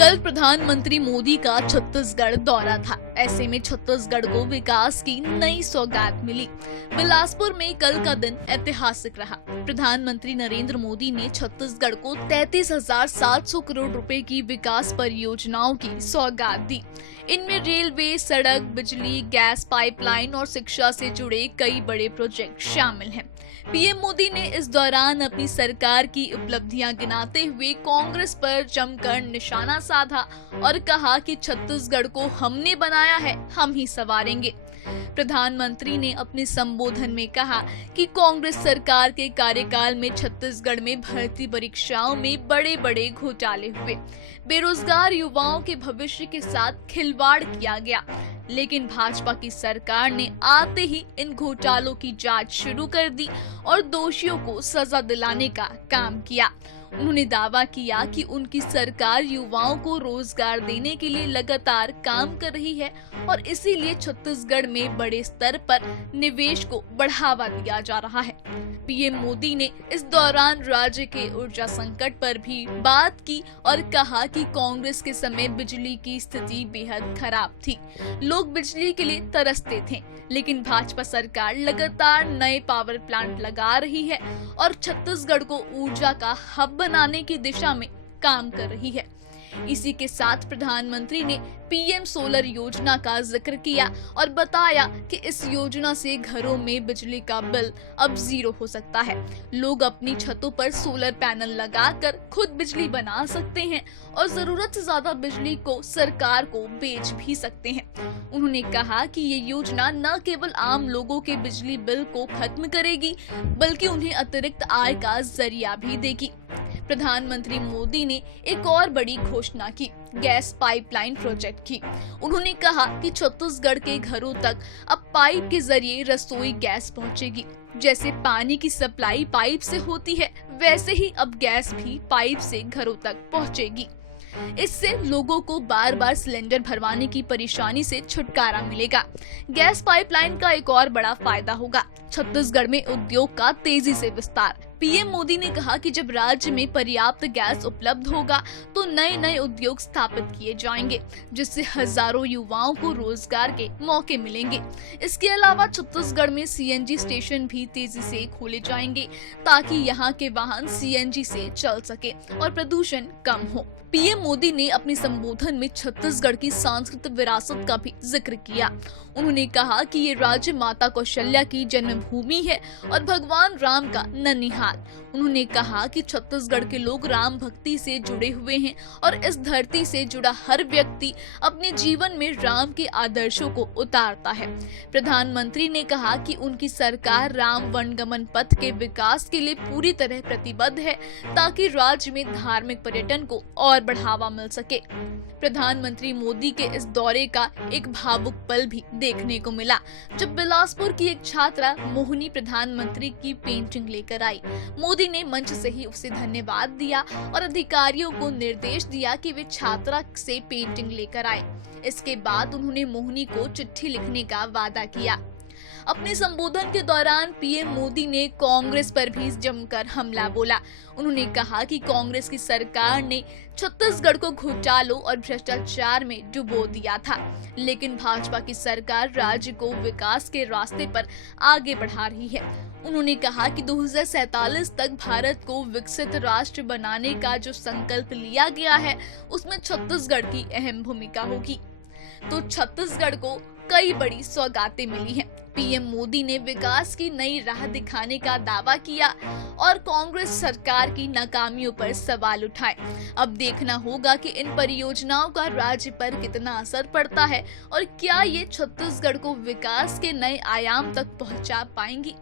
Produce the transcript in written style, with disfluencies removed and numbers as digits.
कल प्रधानमंत्री मोदी का छत्तीसगढ़ दौरा था। ऐसे में छत्तीसगढ़ को विकास की नई सौगात मिली। बिलासपुर में कल का दिन ऐतिहासिक रहा। प्रधानमंत्री नरेंद्र मोदी ने छत्तीसगढ़ को 33,700 करोड़ रुपए की विकास परियोजनाओं की सौगात दी। इनमें रेलवे, सड़क, बिजली, गैस पाइपलाइन और शिक्षा से जुड़े कई बड़े प्रोजेक्ट शामिल हैं। पीएम मोदी ने इस दौरान अपनी सरकार की उपलब्धियां गिनाते हुए कांग्रेस पर जमकर निशाना साधा और कहा कि छत्तीसगढ़ को हमने बनाया है, हम ही संवारेंगे। प्रधानमंत्री ने अपने संबोधन में कहा कि कांग्रेस सरकार के कार्यकाल में छत्तीसगढ़ में भर्ती परीक्षाओं में बड़े-बड़े घोटाले हुए। बेरोजगार युवाओं के भविष्य के साथ खिलवाड़ किया गया। लेकिन भाजपा की सरकार ने आते ही इन घोटालों की जांच शुरू कर दी और दोषियों को सजा दिलाने का काम किया। उन्होंने दावा किया कि उनकी सरकार युवाओं को रोजगार देने के लिए लगातार काम कर रही है और इसीलिए छत्तीसगढ़ में बड़े स्तर पर निवेश को बढ़ावा दिया जा रहा है। पीएम मोदी ने इस दौरान राज्य के ऊर्जा संकट पर भी बात की और कहा कि कांग्रेस के समय बिजली की स्थिति बेहद खराब थी। लोग बिजली के लिए तरसते थे, लेकिन भाजपा सरकार लगातार नए पावर प्लांट लगा रही है और छत्तीसगढ़ को ऊर्जा का हब बनाने की दिशा में काम कर रही है। इसी के साथ प्रधानमंत्री ने पीएम सोलर योजना का जिक्र किया और बताया कि इस योजना से घरों में बिजली का बिल अब 0 हो सकता है। लोग अपनी छतों पर सोलर पैनल लगाकर खुद बिजली बना सकते हैं और जरूरत से ज्यादा बिजली को सरकार को बेच भी सकते हैं। उन्होंने कहा कि ये योजना न केवल आम लोगों के बिजली बिल को खत्म करेगी, बल्कि उन्हें अतिरिक्त आय का जरिया भी देगी। प्रधानमंत्री मोदी ने एक और बड़ी घोषणा की, गैस पाइपलाइन प्रोजेक्ट की। उन्होंने कहा कि छत्तीसगढ़ के घरों तक अब पाइप के जरिए रसोई गैस पहुंचेगी। जैसे पानी की सप्लाई पाइप से होती है, वैसे ही अब गैस भी पाइप से घरों तक पहुंचेगी। इससे लोगों को बार बार सिलेंडर भरवाने की परेशानी से छुटकारा मिलेगा। गैस पाइपलाइन का एक और बड़ा फायदा होगा, छत्तीसगढ़ में उद्योग का तेजी से विस्तार। पीएम मोदी ने कहा कि जब राज्य में पर्याप्त गैस उपलब्ध होगा तो नए नए उद्योग स्थापित किए जाएंगे, जिससे हजारों युवाओं को रोजगार के मौके मिलेंगे। इसके अलावा छत्तीसगढ़ में सीएनजी स्टेशन भी तेजी से खोले जाएंगे, ताकि यहाँ के वाहन सीएनजी से चल सके और प्रदूषण कम हो। पीएम मोदी ने अपने संबोधन में छत्तीसगढ़ की सांस्कृतिक विरासत का भी जिक्र किया। उन्होंने कहा कि ये राज्य माता कौशल्या की जन्मभूमि है और भगवान राम का ननिहाल। उन्होंने कहा कि छत्तीसगढ़ के लोग राम भक्ति से जुड़े हुए हैं और इस धरती से जुड़ा हर व्यक्ति अपने जीवन में राम के आदर्शों को उतारता है। प्रधानमंत्री ने कहा कि उनकी सरकार राम वनगमन पथ के विकास के लिए पूरी तरह प्रतिबद्ध है, ताकि राज्य में धार्मिक पर्यटन को और बढ़ावा मिल सके। प्रधानमंत्री मोदी के इस दौरे का एक भावुक पल भी देखने को मिला, जब बिलासपुर की एक छात्रा मोहिनी प्रधानमंत्री की पेंटिंग लेकर आई। मोदी ने मंच से ही उसे धन्यवाद दिया और अधिकारियों को निर्देश दिया कि वे छात्रा से पेंटिंग लेकर आए। इसके बाद उन्होंने मोहिनी को चिट्ठी लिखने का वादा किया। अपने संबोधन के दौरान पीएम मोदी ने कांग्रेस पर भी जमकर हमला बोला। उन्होंने कहा कि कांग्रेस की सरकार ने छत्तीसगढ़ को घोटालों और भ्रष्टाचार में डुबो दिया था, लेकिन भाजपा की सरकार राज्य को विकास के रास्ते पर आगे बढ़ा रही है। उन्होंने कहा कि 2047 तक भारत को विकसित राष्ट्र बनाने का जो संकल्प लिया गया है, उसमें छत्तीसगढ़ की अहम भूमिका होगी। तो छत्तीसगढ़ को कई बड़ी सौगातें मिली हैं। पीएम मोदी ने विकास की नई राह दिखाने का दावा किया और कांग्रेस सरकार की नाकामियों पर सवाल उठाए। अब देखना होगा कि इन परियोजनाओं का राज्य पर कितना असर पड़ता है और क्या ये छत्तीसगढ़ को विकास के नए आयाम तक पहुंचा पाएंगी।